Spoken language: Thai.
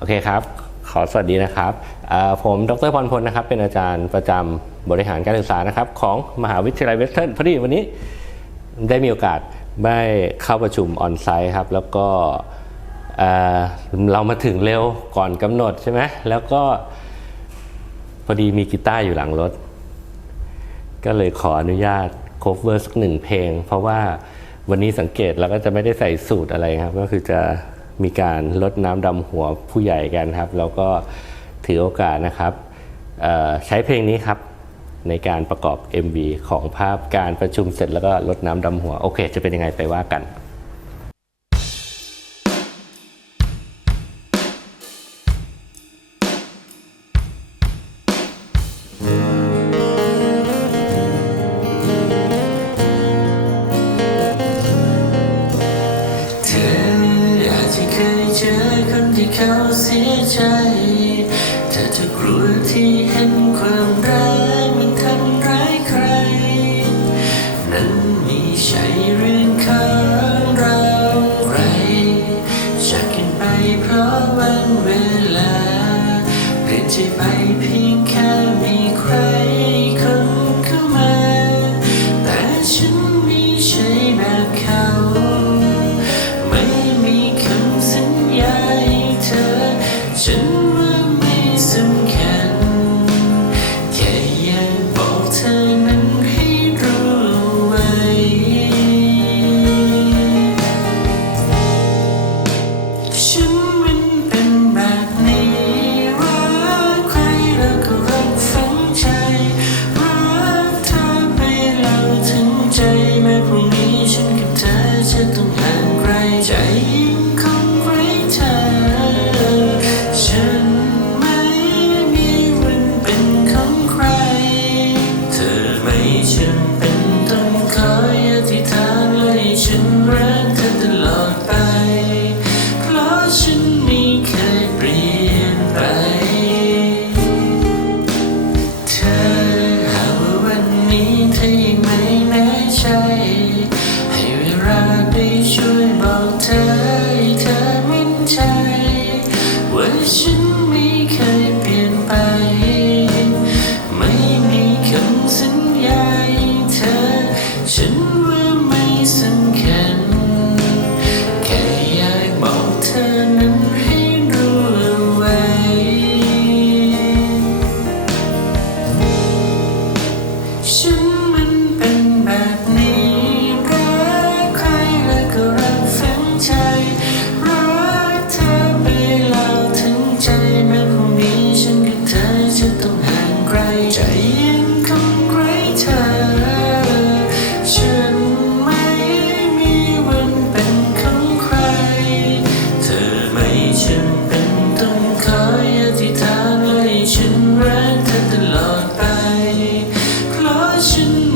โอเคครับ ขอสวัสดีนะครับ ผมดรพรพลนะครับ เป็นอาจารย์ประจำบริหารการศึกษานะครับ ของมหาวิทยาลัยเวสเทิร์นพอดีวันนี้ได้มีโอกาสได้เข้าประชุมออนไซต์ครับ แล้วก็เอ่อเรามาถึงเร็วก่อนกำหนดใช่ไหมแล้วก็พอดีมีกีตาร์อยู่หลังรถ ก็เลยขออนุญาต cover สักหนึ่งเพลง เพราะว่าวันนี้สังเกตเราก็จะไม่ได้ใส่สูตรอะไรครับ ก็คือจะ มีการลดน้ำดำหัวผู้ใหญ่กันครับแล้วก็ถือโอกาสนะครับใช้เพลงนี้ครับในการประกอบ MV ของภาพการประชุมเสร็จแล้วก็ลดน้ำดำหัว โอเค จะเป็นยังไงไปว่ากัน ที่เขาเสียใจเธอจะกลัวที่เห็นความรักมันทำร้ายใคร นั้นม่ใช่เรื่องของเราไรจากกันไปเพราะวันเวลาเปลี่ยนใจไปเพียงแค่มีใคร ฉั ไฉันเป็นต้องขอยาที่ทำให้ฉันรักเธอตลอดไปเพราะฉัน